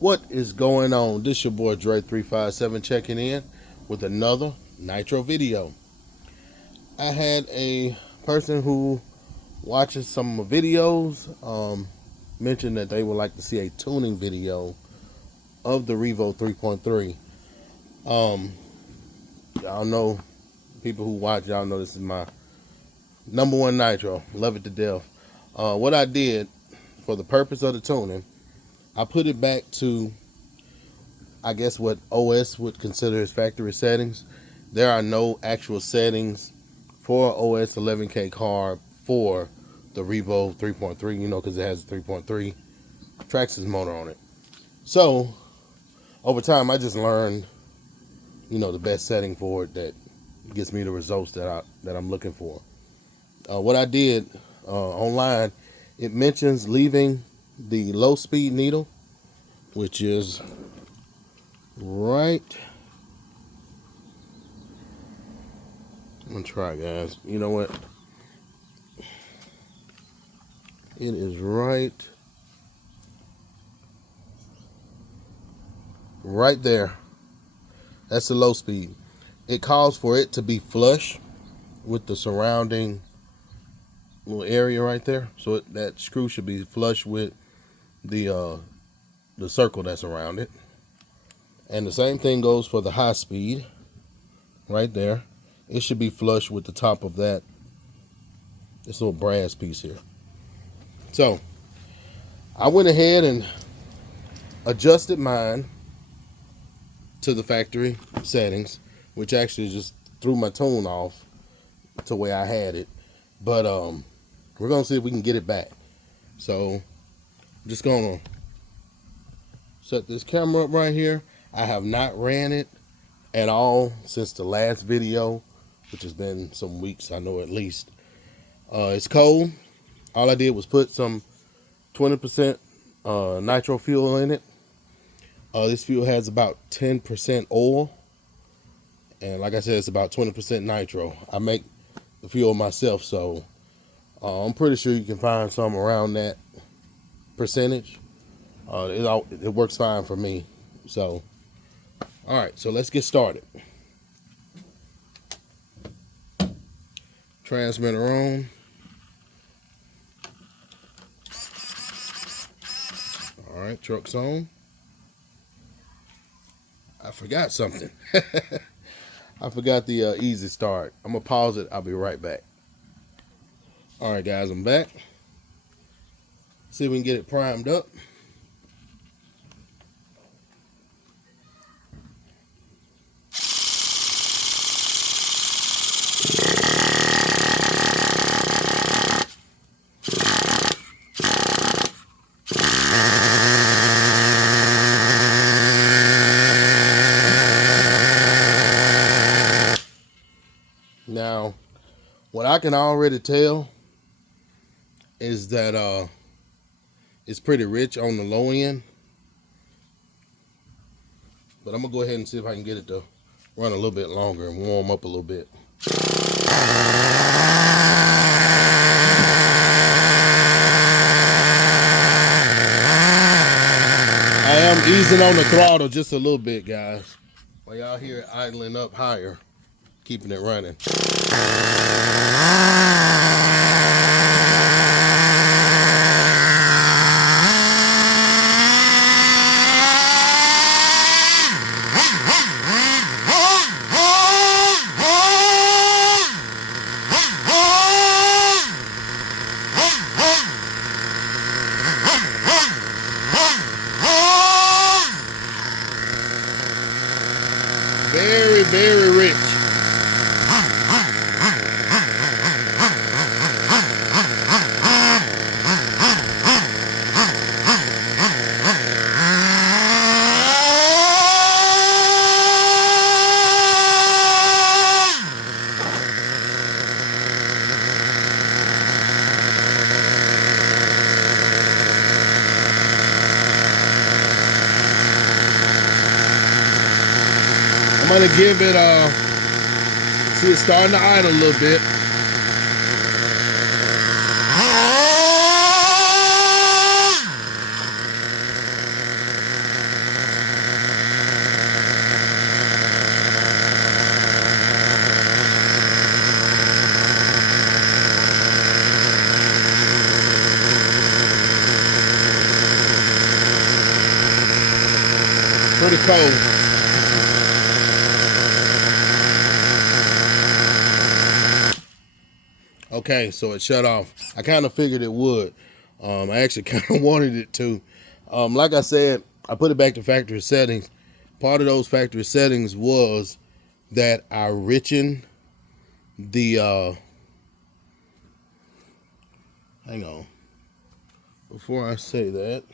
What is going on? This your boy Dre357 checking in with another Nitro video. I had a person who watches some of my videos mention that they would like to see a tuning video of the Revo 3.3. Y'all know, people who watch, y'all know this is my number one Nitro. Love it to death. What I did for the purpose of the tuning, I put it back to, I guess, what OS would consider as factory settings. There are no actual settings for OS 11K card for the Revo 3.3, because it has a 3.3 Traxxas motor on it. So over time, I just learned, the best setting for it that gets me the results that I'm looking for. What I did online, it mentions leaving the low speed needle, which is right. I'm gonna try, guys. You know what? It is right there. That's the low speed. It calls for it to be flush with the surrounding little area right there. So that screw should be flush with the circle that's around it. And the same thing goes for the high speed right there. It should be flush with the top of this little brass piece here. So I went ahead and adjusted mine to the factory settings, which actually just threw my tone off to where I had it. But we're gonna see if we can get it back. So I'm just gonna set this camera up right here. I have not ran it at all since the last video, which has been some weeks, I know at least. It's cold. All I did was put some 20% nitro fuel in it. This fuel has about 10% oil. And like I said, it's about 20% nitro. I make the fuel myself, so I'm pretty sure you can find some around that percentage. It works fine for me. So, all right, so let's get started. Transmitter on. All right, truck's on. I forgot something. I forgot the easy start. I'm gonna pause it. I'll be right back. All right, guys, I'm back. See if we can get it primed up. Now, what I can already tell is that it's pretty rich on the low end. But I'm gonna go ahead and see if I can get it to run a little bit longer and warm up a little bit. I am easing on the throttle just a little bit, guys. While y'all hear it idling up higher, keeping it running. Very, very rich. I'm gonna give it see, it's starting to idle a little bit. Pretty cold. Okay, so it shut off. I kind of figured it would. I actually kind of wanted it to. Like I said, I put it back to factory settings. Part of those factory settings was that I richen the hang on. Before I say that,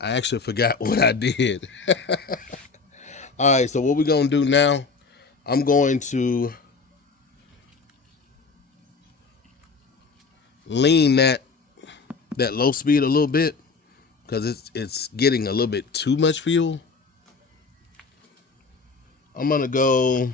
I actually forgot what I did. All right, so what we're going to do now, I'm going to lean that low speed a little bit because it's getting a little bit too much fuel. I'm going to go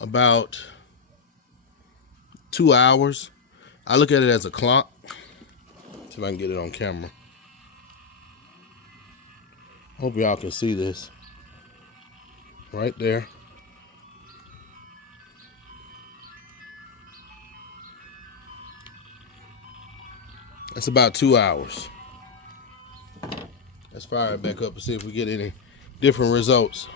about 2 hours. I look at it as a clock. See if I can get it on camera. Hope y'all can see this. Right there. That's about 2 hours. Let's fire it back up and see if we get any different results.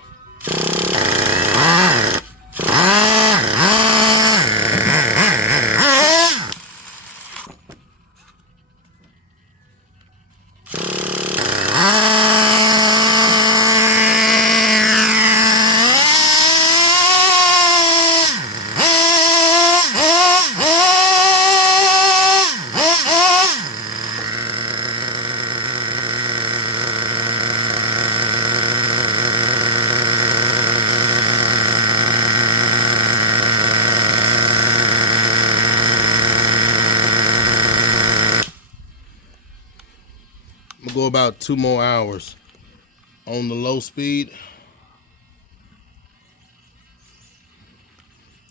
I'm gonna go about 2 more hours on the low speed.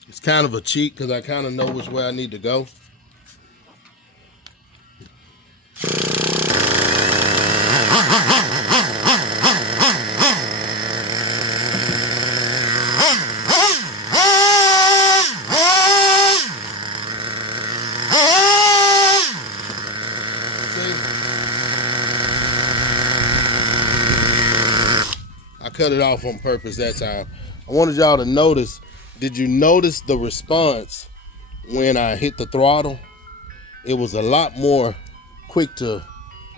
It's kind of a cheat because I kind of know which way I need to go. I cut it off on purpose that time. I wanted y'all to notice, did you notice the response when I hit the throttle? It was a lot more quick to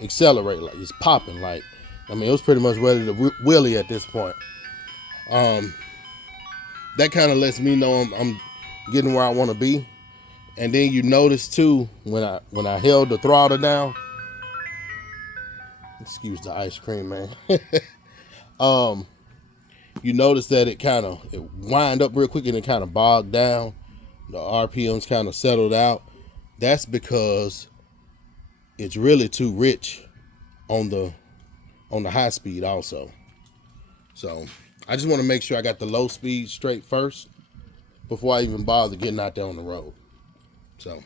accelerate, like it's popping. Like, I mean, it was pretty much ready to wheelie at this point. That kind of lets me know I'm getting where I want to be. And then you notice too, when I held the throttle down, excuse the ice cream, man. You notice that it wind up real quick and it kind of bogged down. The RPMs kind of settled out. That's because it's really too rich on the high speed also. So I just want to make sure I got the low speed straight first before I even bother getting out there on the road. So.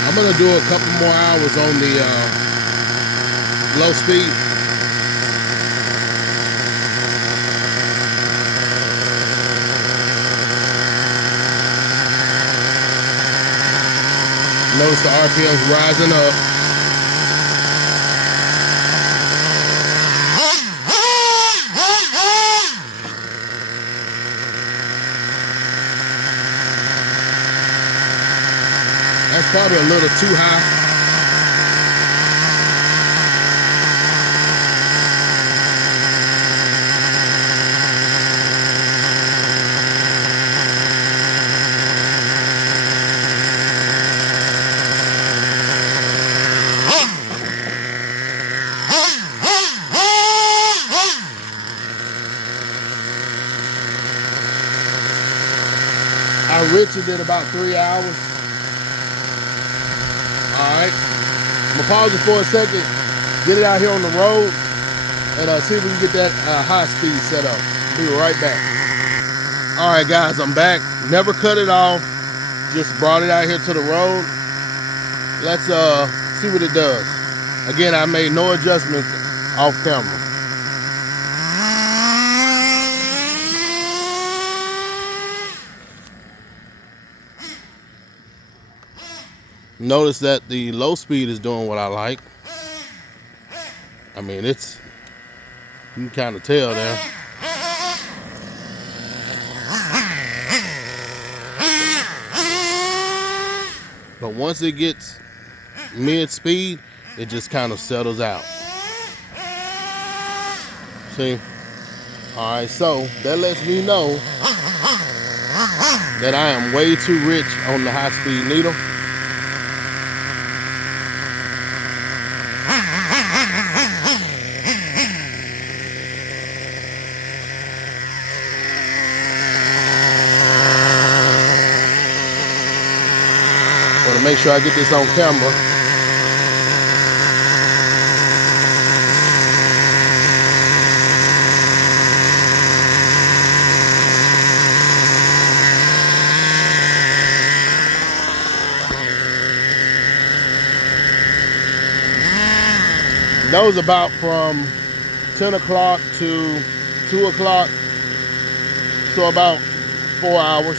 I'm gonna do a couple more hours on the low speed. Notice the RPMs rising up. That's probably a little too high. I riched it about 3 hours. All right, I'm gonna pause it for a second, get it out here on the road and see if we can get that high speed set up. Be right back. All right, guys, I'm back. Never cut it off. Just brought it out here to the road. Let's see what it does. Again, I made no adjustments off camera. Notice that the low speed is doing what I like. I mean, you can kind of tell there. But once it gets mid-speed, it just kind of settles out. See? All right, so that lets me know that I am way too rich on the high-speed needle. Want to make sure I get this on camera. Those about from 10 o'clock to 2 o'clock, so about 4 hours.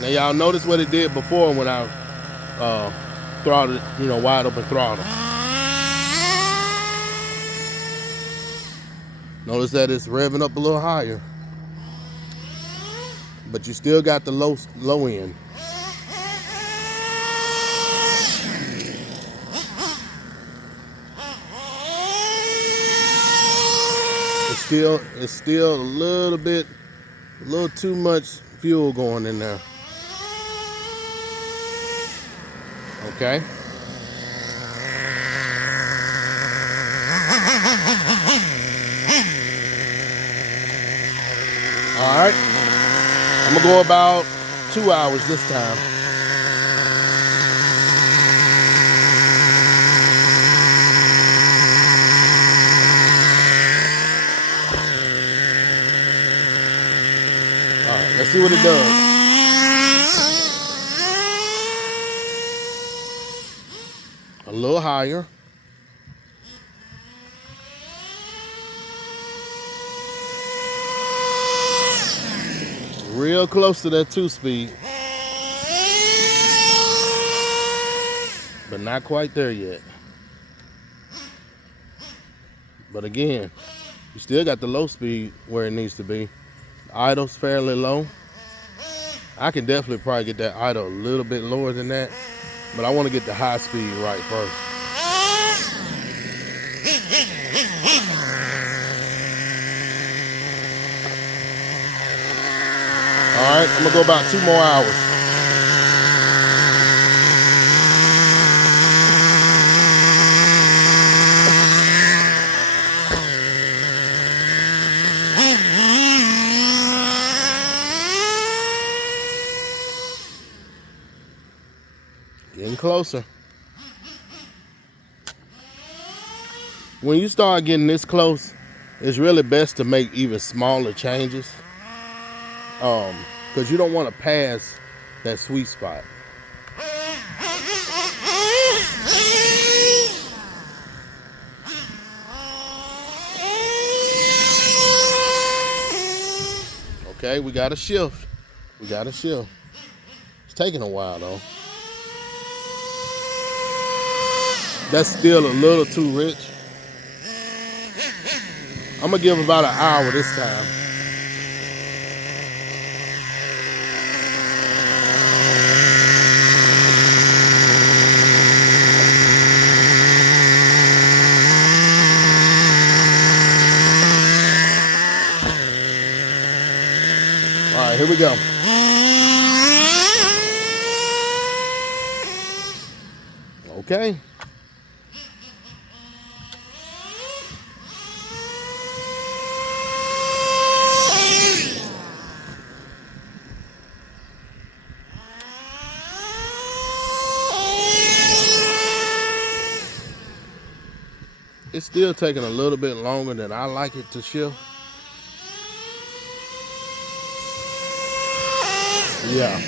Now y'all notice what it did before when I throttled it, wide open throttle. Notice that it's revving up a little higher, but you still got the low end. It's still a little too much fuel going in there. Okay. All right. I'm gonna go about 2 hours this time. All right, let's see what it does. A little higher. Real close to that 2-speed. But not quite there yet. But again, you still got the low speed where it needs to be. Idle's fairly low. I can definitely probably get that idle a little bit lower than that, but I want to get the high speed right first. All right, I'm gonna go about 2 more hours. Getting closer. When you start getting this close, it's really best to make even smaller changes. Because you don't want to pass that sweet spot. Okay, we got a shift. It's taking a while though. That's still a little too rich. I'm gonna give about an hour this time. All right, here we go. Okay. It's still taking a little bit longer than I like it to shift. Yeah.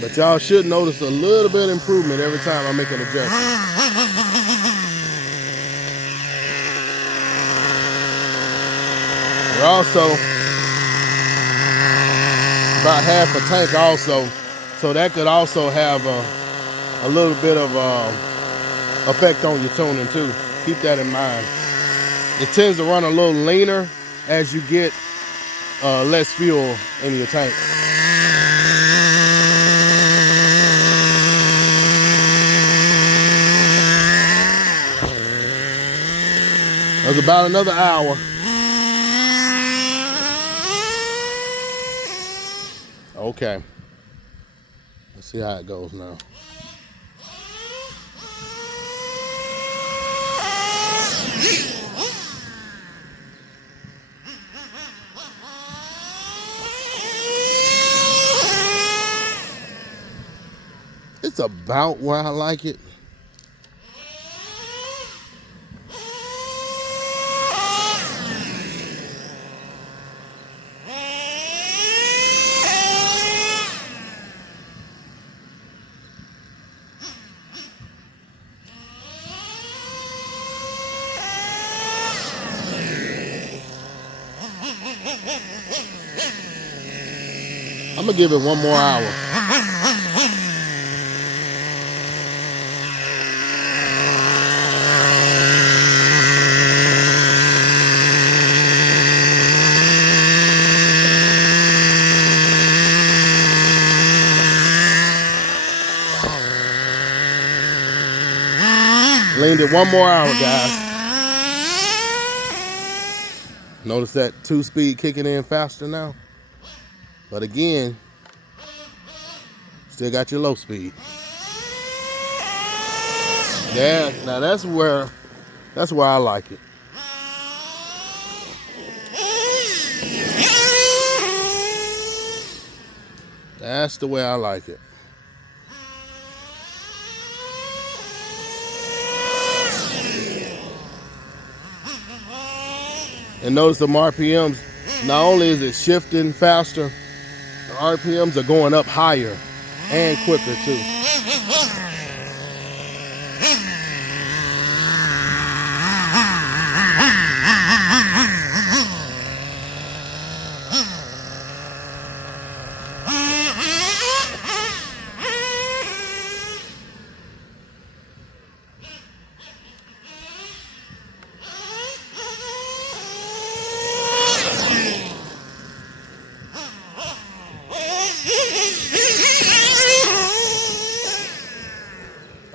But y'all should notice a little bit of improvement every time I make an adjustment. We're also about half a tank also, so that could also have a little bit of effect on your tuning too. Keep that in mind. It tends to run a little leaner as you get less fuel in your tank. There's about another hour. Okay. Let's see how it goes now. It's about where I like it. I'm gonna give it one more hour. Leaned it one more hour, guys. Notice that 2-speed kicking in faster now. But again, still got your low speed. Yeah, now that's where I like it. That's the way I like it. And notice the RPMs, not only is it shifting faster, the RPMs are going up higher and quicker too.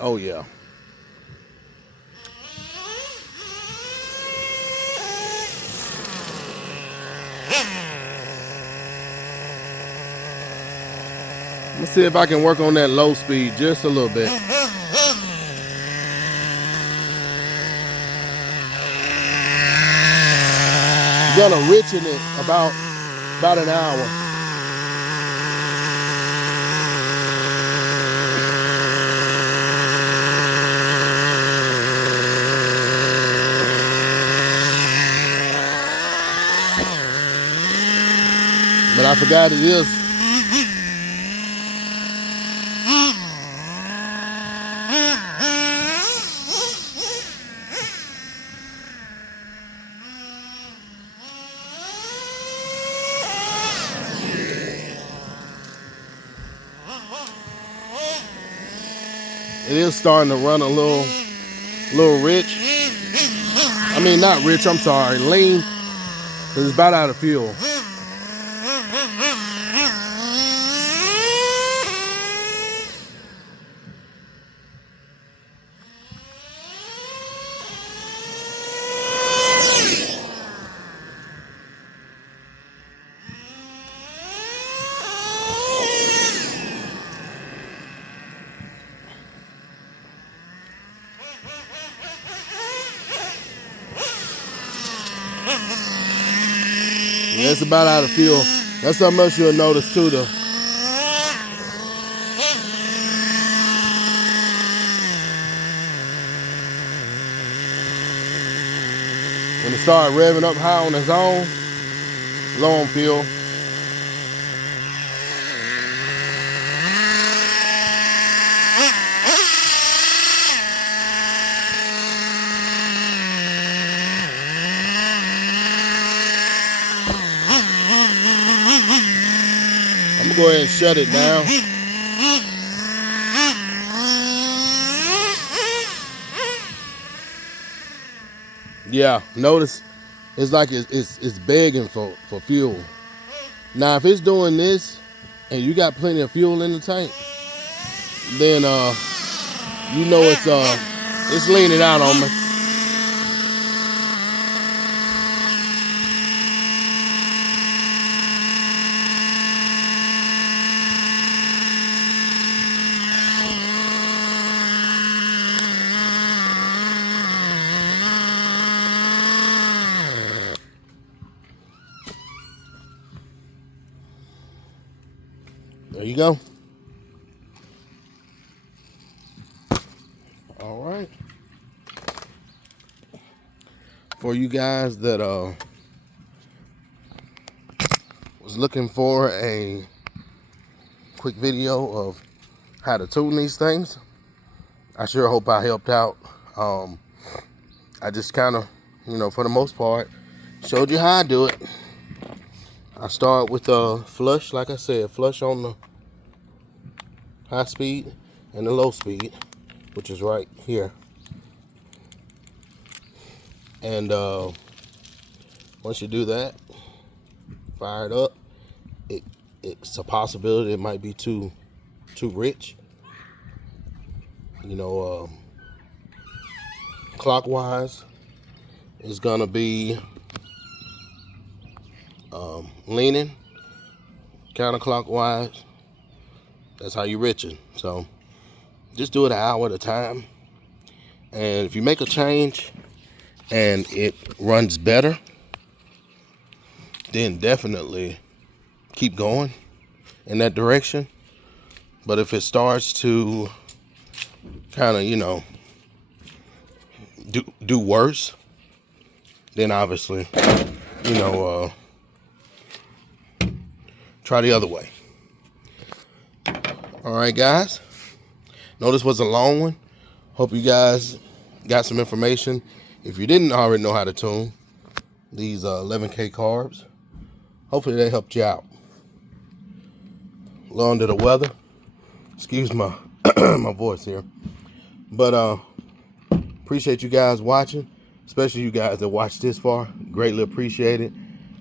Oh yeah. Let's see if I can work on that low speed just a little bit. Gonna richen it about an hour. But I forgot it is. It is starting to run a little rich. I mean, not rich, I'm sorry, lean. Because it's about out of fuel. Yeah, it's about out of fuel. That's something else you'll notice too, though. When it started revving up high on its own, low on fuel. I'm gonna go ahead and shut it down. Yeah, notice it's like it's begging for fuel. Now if it's doing this and you got plenty of fuel in the tank, then you know it's leaning out on me. There you go. All right. For you guys that was looking for a quick video of how to tune these things, I sure hope I helped out. I just kind of, for the most part, showed you how I do it. I start with flush, like I said, flush on the high speed and the low speed, which is right here. And once you do that, fire it up. It's a possibility it might be too rich. Clockwise is gonna be leaning. Counterclockwise, that's how you rich it. So just do it an hour at a time. And if you make a change and it runs better, then definitely keep going in that direction. But if it starts to kind of, do worse, then obviously, try the other way. All right, guys. Know this was a long one. Hope you guys got some information. If you didn't already know how to tune these 11K carbs, hopefully they helped you out. A little under the weather. Excuse my my voice here. But appreciate you guys watching, especially you guys that watched this far. Greatly appreciate it.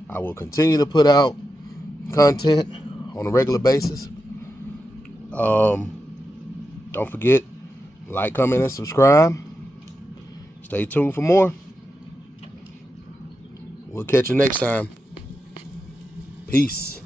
I will continue to put out content on a regular basis. Don't forget, like, comment, and subscribe. Stay tuned for more. We'll catch you next time. Peace.